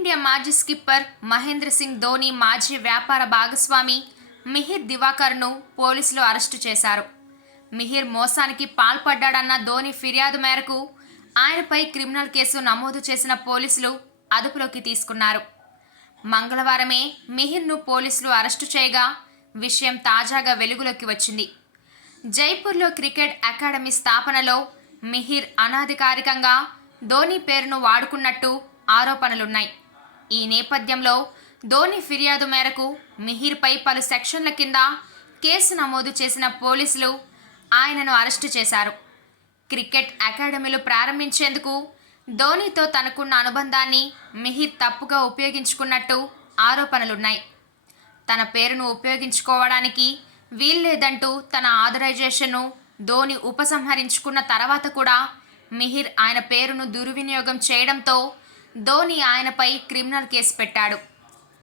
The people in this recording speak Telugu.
టీమిండియా మాజీ స్కిప్పర్ మహేంద్ర సింగ్ ధోని మాజీ వ్యాపార భాగస్వామి మిహిర్ దివాకర్ను పోలీసులు అరెస్టు చేశారు. మిహిర్ మోసానికి పాల్పడ్డాడన్న ధోని ఫిర్యాదు మేరకు ఆయనపై క్రిమినల్ కేసు నమోదు చేసిన పోలీసులు అదుపులోకి తీసుకున్నారు. మంగళవారమే మిహిర్ను పోలీసులు అరెస్టు చేయగా విషయం తాజాగా వెలుగులోకి వచ్చింది. జైపూర్లో క్రికెట్ అకాడమీ స్థాపనలో మిహిర్ అనధికారికంగా ధోని పేరును వాడుకున్నట్టు ఆరోపణలున్నాయి. ఈ నేపథ్యంలో ధోని ఫిర్యాదు మేరకు మిహిర్పై పలు సెక్షన్ల కింద కేసు నమోదు చేసిన పోలీసులు ఆయనను అరెస్టు చేశారు. క్రికెట్ అకాడమీలు ప్రారంభించేందుకు ధోనితో తనకున్న అనుబంధాన్ని మిహిర్ తప్పుగా ఉపయోగించుకున్నట్టు ఆరోపణలున్నాయి. తన పేరును ఉపయోగించుకోవడానికి వీల్లేదంటూ తన ఆథరైజేషన్ను ధోని ఉపసంహరించుకున్న తర్వాత కూడా మిహిర్ ఆయన పేరును దుర్వినియోగం చేయడంతో ధోని ఆయనపై క్రిమినల్ కేసు పెట్టాడు.